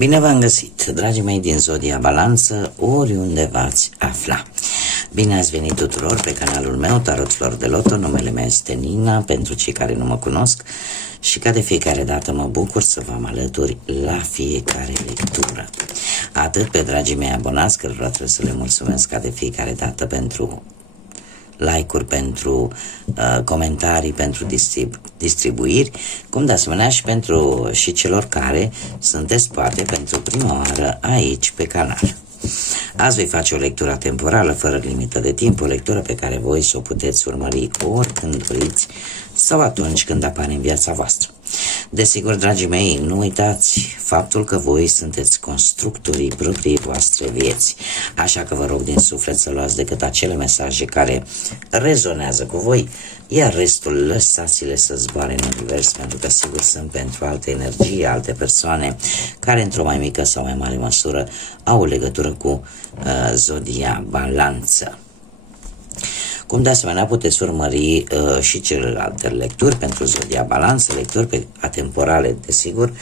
Bine v-am găsit, dragii mei din Zodia Balanță, oriunde v-ați afla. Bine ați venit tuturor pe canalul meu, Tarot Flor de Loto. Numele meu este Nina, pentru cei care nu mă cunosc, și ca de fiecare dată mă bucur să vă alături la fiecare lectură. Atât pe dragii mei abonați, cărora trebuie să le mulțumesc ca de fiecare dată pentru like-uri, pentru comentarii, pentru distribuiri, cum de asemenea și pentru celor care sunteți poate pentru prima oară aici pe canal. Azi voi face o lectură temporală fără limită de timp, o lectură pe care voi să o puteți urmări oricând vreți sau atunci când apare în viața voastră. Desigur, dragii mei, nu uitați faptul că voi sunteți constructorii propriei voastre vieți, așa că vă rog din suflet să luați decât acele mesaje care rezonează cu voi, iar restul lăsați-le să zboare în univers, pentru că sigur sunt pentru alte energii, alte persoane care într-o mai mică sau mai mare măsură au legătură cu Zodia Balanță. Cum de asemenea puteți urmări și celelalte lecturi pentru Zodia Balanță, lecturi atemporale, desigur,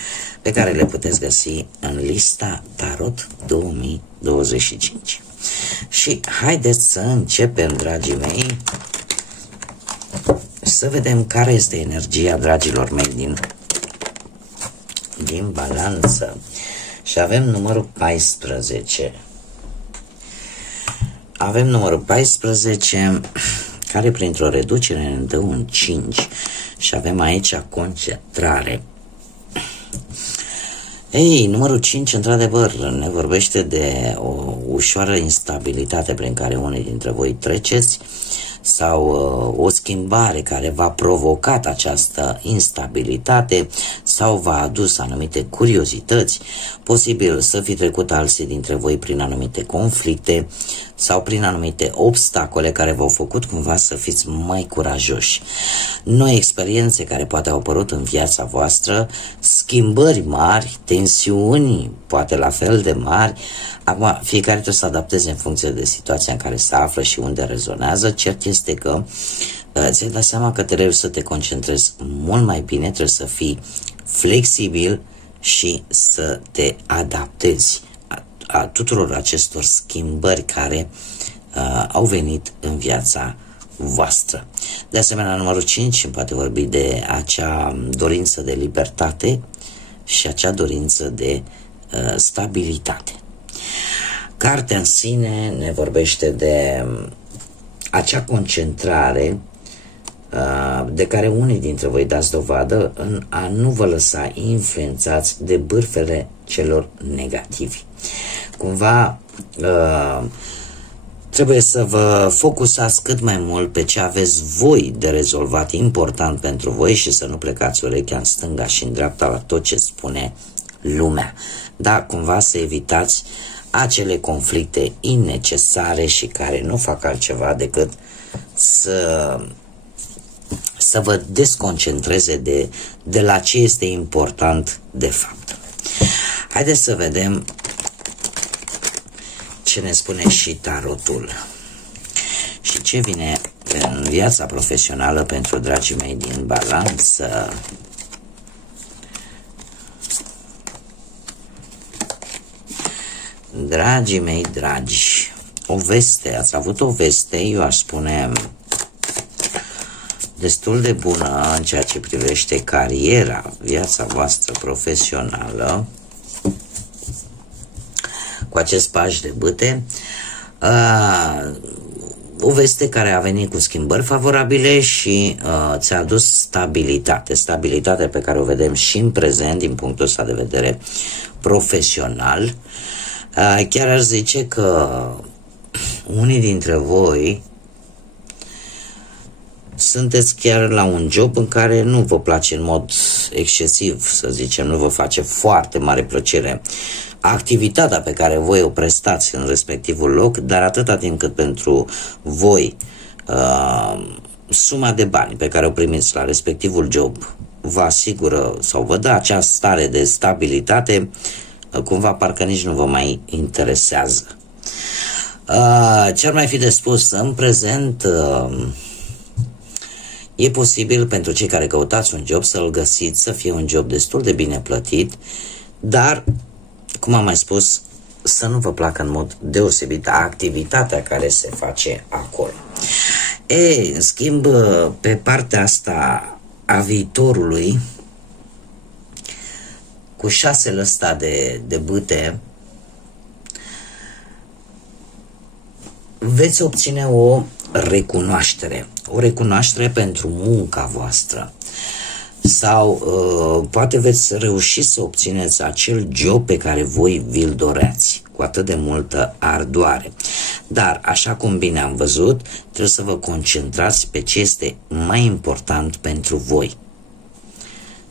pe care le puteți găsi în lista Tarot 2025. Și haideți să începem, dragii mei, să vedem care este energia, dragilor mei, din Balanță. Și avem numărul 14. Avem numărul 14, care printr-o reducere ne dă un 5 și avem aici concentrare. Ei, numărul 5, într-adevăr, ne vorbește de o ușoară instabilitate prin care unii dintre voi treceți, sau o schimbare care v-a provocat această instabilitate sau v-a adus anumite curiozități, posibil să fi trecut alții dintre voi prin anumite conflicte sau prin anumite obstacole care v-au făcut cumva să fiți mai curajoși. Noi experiențe care poate au apărut în viața voastră, schimbări mari, tensiuni poate la fel de mari. Acum, fiecare trebuie să adapteze în funcție de situația în care se află și unde rezonează. Cert este că ți-ai dat seama că trebuie să te concentrezi mult mai bine, trebuie să fii flexibil și să te adaptezi a tuturor acestor schimbări care au venit în viața voastră. De asemenea, numărul 5 poate vorbi de acea dorință de libertate și acea dorință de stabilitate. Cartea în sine ne vorbește de acea concentrare de care unii dintre voi dați dovadă în a nu vă lăsa influențați de bârfele celor negativi. Cumva trebuie să vă focusați cât mai mult pe ce aveți voi de rezolvat important pentru voi și să nu plecați urechea în stânga și în dreapta la tot ce spune lumea. Da, cumva să evitați acele conflicte innecesare și care nu fac altceva decât să vă desconcentreze de la ce este important de fapt. Haideți să vedem ce ne spune și tarotul și ce vine în viața profesională pentru dragii mei din Balanță. Dragii mei dragi, o veste, ați avut o veste, eu aș spune, destul de bună în ceea ce privește cariera, viața voastră profesională, cu acest paj de bâte, o veste care a venit cu schimbări favorabile și ți-a adus stabilitate, stabilitate pe care o vedem și în prezent din punctul ăsta de vedere profesional. Chiar aș zice că unii dintre voi sunteți chiar la un job în care nu vă place în mod excesiv, să zicem, nu vă face foarte mare plăcere activitatea pe care voi o prestați în respectivul loc, dar atâta timp cât pentru voi suma de bani pe care o primiți la respectivul job vă asigură sau vă dă acea stare de stabilitate, cumva parcă nici nu vă mai interesează. Ce ar mai fi de spus? În prezent e posibil pentru cei care căutați un job să-l găsiți, să fie un job destul de bine plătit, dar cum am mai spus, să nu vă placă în mod deosebit activitatea care se face acolo. În schimb, pe partea asta a viitorului, cu 6 ăsta de bâte, veți obține o recunoaștere pentru munca voastră. Sau poate veți reuși să obțineți acel job pe care voi vi-l doreați cu atât de multă ardoare. Dar, așa cum bine am văzut, trebuie să vă concentrați pe ce este mai important pentru voi.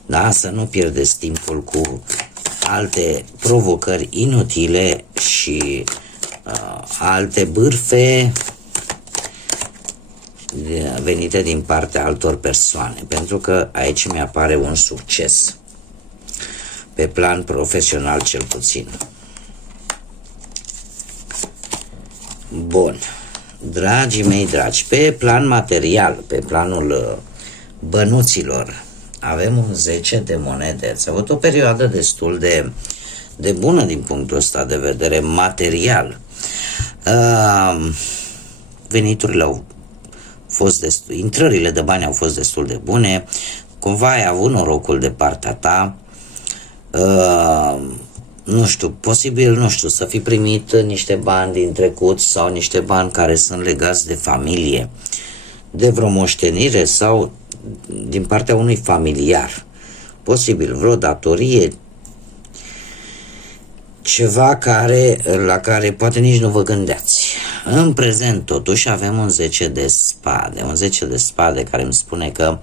Da? Să nu pierdeți timpul cu alte provocări inutile și alte bârfe venite din partea altor persoane, pentru că aici mi-apare un succes, pe plan profesional cel puțin. Bun, dragii mei dragi, pe plan material, pe planul bănuților, avem un 10 de monede. Ați avut o perioadă destul de bună din punctul ăsta de vedere material. Veniturile au fost destul, intrările de bani au fost destul de bune, cumva ai avut norocul de partea ta, nu știu, posibil, nu știu, să fi primit niște bani din trecut sau niște bani care sunt legați de familie, de vreo moștenire sau din partea unui familiar, posibil vreo datorie, ceva la care poate nici nu vă gândeați. În prezent, totuși, avem un 10 de spade. Un 10 de spade care îmi spune că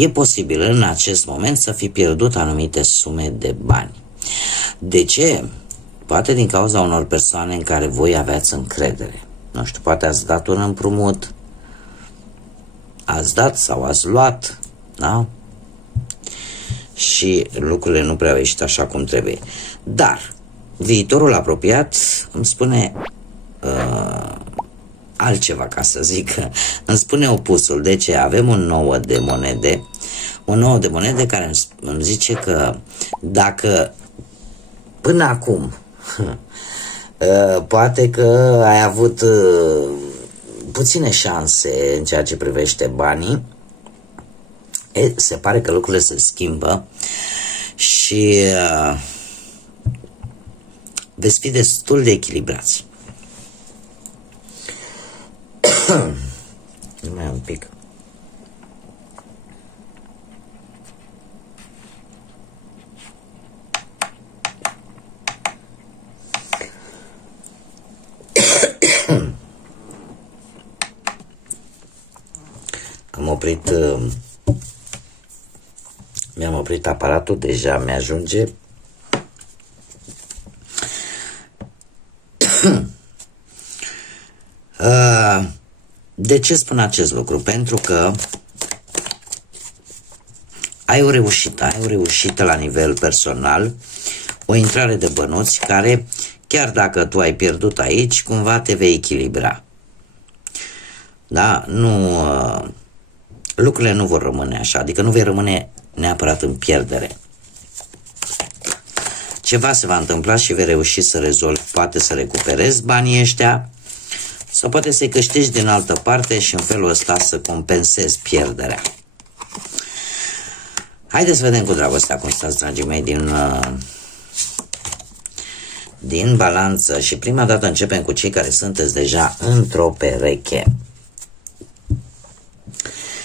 e posibil în acest moment să fi pierdut anumite sume de bani. De ce? Poate din cauza unor persoane în care voi aveați încredere. Nu știu, poate ați dat un împrumut, ați dat sau ați luat, da? Și lucrurile nu prea au ieșit așa cum trebuie. Dar viitorul apropiat îmi spune altceva, ca să zic. Îmi spune opusul. De ce? Avem un 9 de monede. Un 9 de monede care îmi zice că dacă până acum poate că ai avut puține șanse în ceea ce privește banii, se pare că lucrurile se schimbă și veți fi destul de echilibrați. Mai un pic. Am oprit, mi-am oprit aparatul, deja mi-ajunge. De ce spun acest lucru? Pentru că ai o reușită la nivel personal, o intrare de bănuți care, chiar dacă tu ai pierdut aici, cumva te vei echilibra. Da? Nu, lucrurile nu vor rămâne așa, adică nu vei rămâne neapărat în pierdere. Ceva se va întâmpla și vei reuși să rezolvi, poate să recuperezi banii ăștia, sau poate să-i câștigi din altă parte și în felul ăsta să compensezi pierderea. Haideți să vedem cu dragostea cum stați, dragii mei, din balanță. Și prima dată începem cu cei care sunteți deja într-o pereche.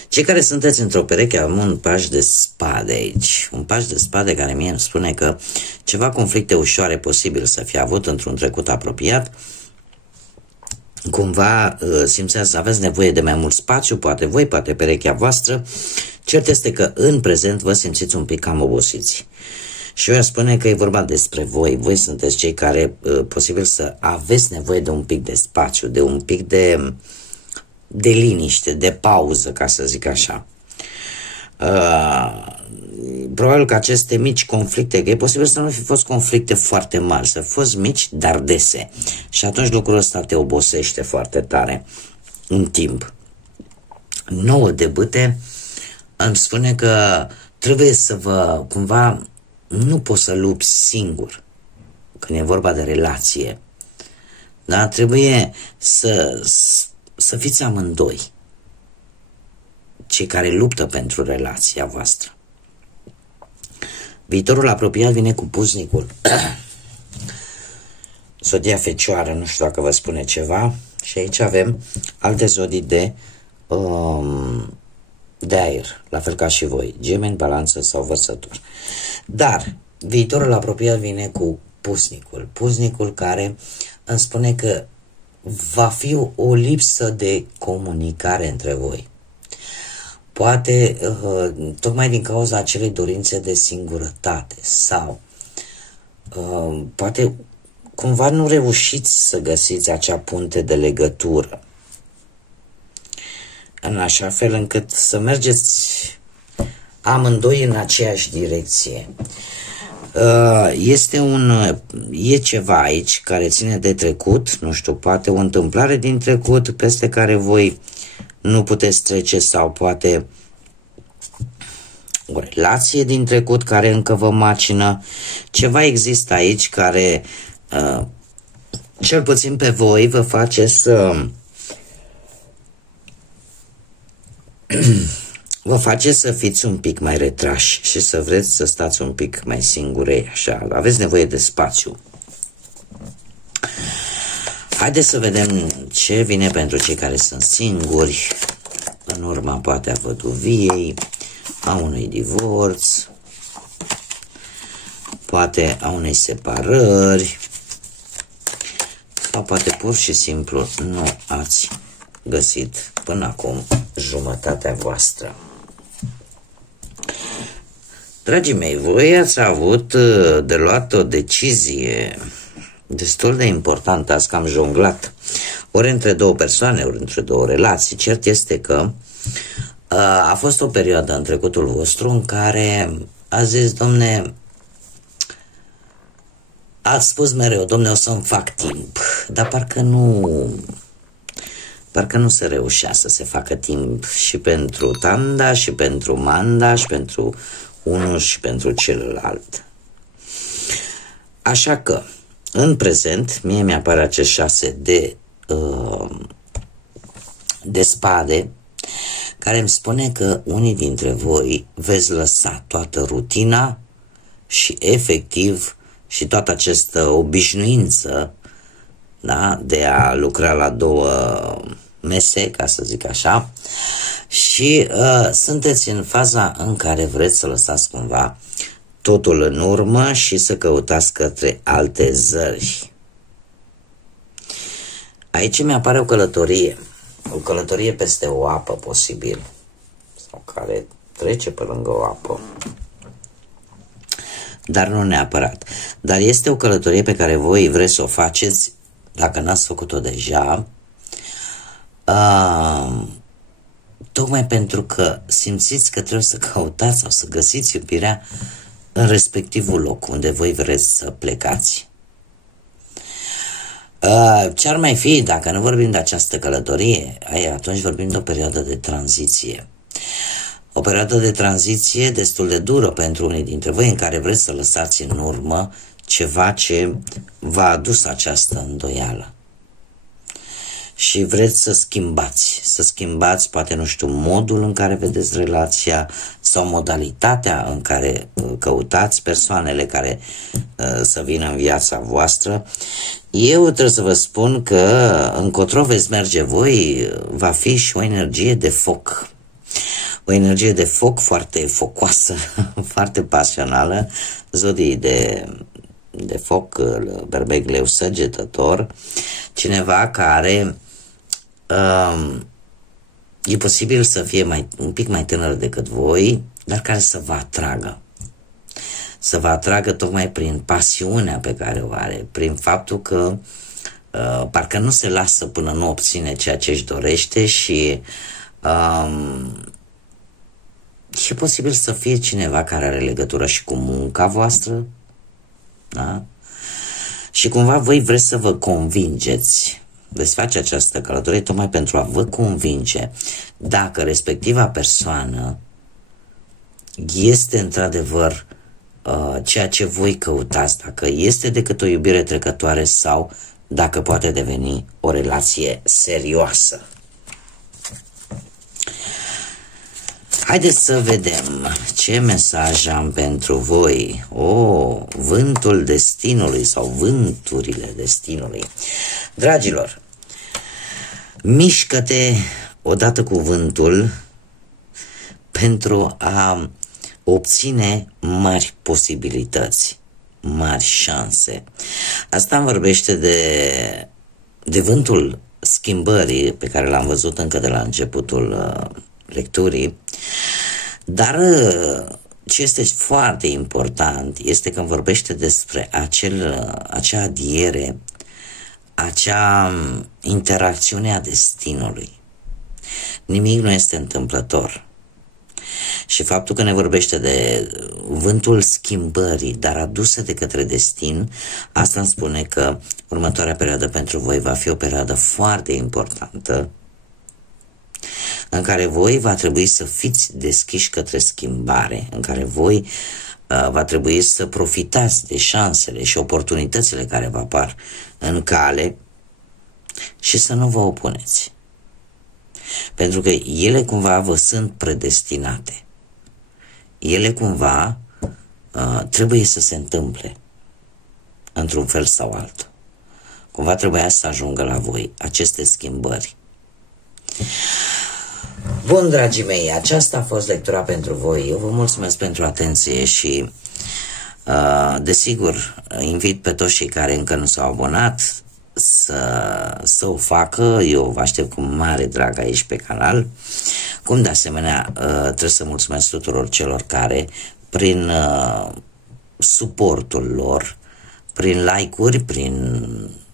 Cei care sunteți într-o pereche am un paș de spade aici. Un paș de spade care mie îmi spune că ceva conflicte ușoare posibil să fie avut într-un trecut apropiat. Cumva simțeați să aveți nevoie de mai mult spațiu, poate voi, poate perechea voastră. Cert este că în prezent vă simțiți un pic cam obosiți. Și eu aș spune că e vorba despre voi. Voi sunteți cei care posibil să aveți nevoie de un pic de spațiu, de un pic de liniște, de pauză, ca să zic așa. Probabil că aceste mici conflicte, că e posibil să nu fi fost conflicte foarte mari, să fi fost mici, dar dese. Și atunci lucrul ăsta te obosește foarte tare în timp. 9 de bâte îmi spune că trebuie să vă, cumva, nu poți să lupți singur când e vorba de relație. Da? Trebuie să fiți amândoi cei care luptă pentru relația voastră. Viitorul apropiat vine cu pusnicul. Zodia Fecioară, nu știu dacă vă spune ceva. Și aici avem alte zodii de aer, la fel ca și voi, Gemeni, Balanță sau Vărsător. Dar viitorul apropiat vine cu pusnicul care îmi spune că va fi o lipsă de comunicare între voi. Poate tocmai din cauza acelei dorințe de singurătate sau poate cumva nu reușiți să găsiți acea punte de legătură în așa fel încât să mergeți amândoi în aceeași direcție. E ceva aici care ține de trecut, nu știu, poate o întâmplare din trecut peste care voi nu puteți trece sau poate o relație din trecut care încă vă macină. Ceva există aici care cel puțin pe voi vă face vă face să fiți un pic mai retrași și să vreți să stați un pic mai singurei, așa, aveți nevoie de spațiu. Haideți să vedem ce vine pentru cei care sunt singuri, în urma poate a văduviei, a unui divorț, poate a unei separări, sau poate pur și simplu nu ați găsit până acum jumătatea voastră. Dragii mei, voi ați avut de luat o decizie destul de importantă, ați cam jonglat, ori între două persoane, ori între două relații. Cert este că a fost o perioadă în trecutul vostru în care a zis, domne, ați spus mereu, domne, o să-mi fac timp, dar parcă nu se reușea să se facă timp și pentru tanda, și pentru manda, și pentru unul și pentru celălalt. Așa că, în prezent, mie mi-apare acest 6 de spade, care îmi spune că unii dintre voi veți lăsa toată rutina și efectiv și toată această obișnuință, da, de a lucra la două mese, ca să zic așa, și sunteți în faza în care vreți să lăsați cumva totul în urmă și să căutați către alte zări. Aici mi-apare o călătorie peste o apă posibil, sau care trece pe lângă o apă, dar nu neapărat. Dar este o călătorie pe care voi vreți să o faceți, dacă n-ați făcut-o deja, tocmai pentru că simțiți că trebuie să căutați sau să găsiți iubirea în respectivul loc unde voi vreți să plecați. Ce-ar mai fi, dacă nu vorbim de această călătorie, atunci vorbim de o perioadă de tranziție. O perioadă de tranziție destul de dură pentru unii dintre voi, în care vreți să lăsați în urmă ceva ce v-a adus această îndoială. Și vreți să schimbați, poate, nu știu, modul în care vedeți relația sau modalitatea în care căutați persoanele care să vină în viața voastră. Eu trebuie să vă spun că încotro veți merge voi, va fi și o energie de foc. O energie de foc foarte focoasă, foarte pasională, zodii de foc, berbec, leu, săgetător, cineva care e posibil să fie un pic mai tânăr decât voi, dar care să vă atragă. Să vă atragă tocmai prin pasiunea pe care o are, prin faptul că parcă nu se lasă până nu obține ceea ce își dorește și e posibil să fie cineva care are legătură și cu munca voastră, da? Și cumva voi vreți să vă convingeți, veți face această călătorie tocmai pentru a vă convinge dacă respectiva persoană este într-adevăr ceea ce voi căutați, dacă este decât o iubire trecătoare sau dacă poate deveni o relație serioasă. Haideți să vedem ce mesaj am pentru voi. Vântul destinului sau vânturile destinului. Dragilor, mișcă-te odată cu vântul pentru a obține mari posibilități, mari șanse. Asta îmi vorbește de vântul schimbării pe care l-am văzut încă de la începutul lecturii, dar ce este foarte important este că îmi vorbește despre acea adiere, acea interacțiune a destinului. Nimic nu este întâmplător. Și faptul că ne vorbește de vântul schimbării, dar adusă de către destin, asta îmi spune că următoarea perioadă pentru voi va fi o perioadă foarte importantă, în care voi va trebui să fiți deschiși către schimbare, în care voi va trebui să profitați de șansele și oportunitățile care vă apar în cale și să nu vă opuneți. Pentru că ele cumva vă sunt predestinate. Ele cumva trebuie să se întâmple într-un fel sau altul. Cumva trebuia să ajungă la voi aceste schimbări. Bun, dragii mei, aceasta a fost lectura pentru voi. Eu vă mulțumesc pentru atenție și desigur invit pe toți cei care încă nu s-au abonat să o facă. Eu vă aștept cu mare drag aici pe canal. Cum de asemenea trebuie să mulțumesc tuturor celor care prin suportul lor, prin like-uri, prin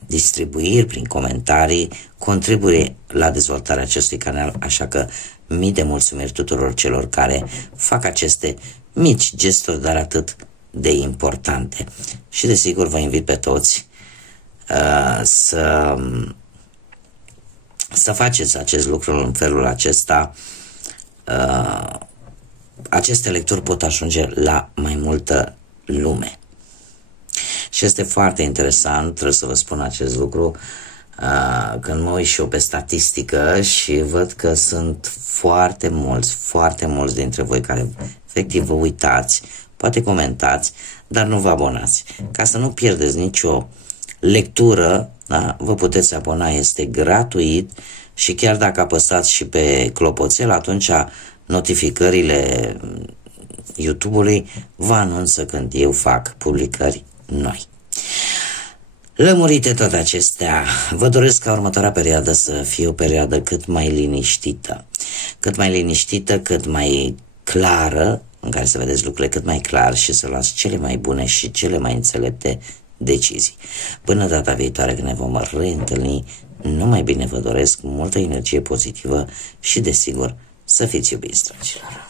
distribuiri, prin comentarii, contribuie la dezvoltarea acestui canal, așa că mii de mulțumiri tuturor celor care fac aceste mici gesturi, dar atât de importante. Și desigur vă invit pe toți să faceți acest lucru în felul acesta. Aceste lecturi pot ajunge la mai multă lume. Și este foarte interesant, trebuie să vă spun acest lucru, când mă uit și eu pe statistică și văd că sunt foarte mulți dintre voi care efectiv vă uitați, poate comentați, dar nu vă abonați. Ca să nu pierdeți nicio lectură, da, vă puteți abona, este gratuit și chiar dacă apăsați și pe clopoțel, atunci notificările YouTube-ului vă anunță când eu fac publicări noi. Lămurite toate acestea, vă doresc ca următoarea perioadă să fie o perioadă cât mai liniștită, cât mai clară, în care să vedeți lucrurile cât mai clar și să luați cele mai bune și cele mai înțelepte decizii. Până data viitoare când ne vom reîntâlni, numai bine vă doresc, multă energie pozitivă și desigur să fiți iubiți, dragilor.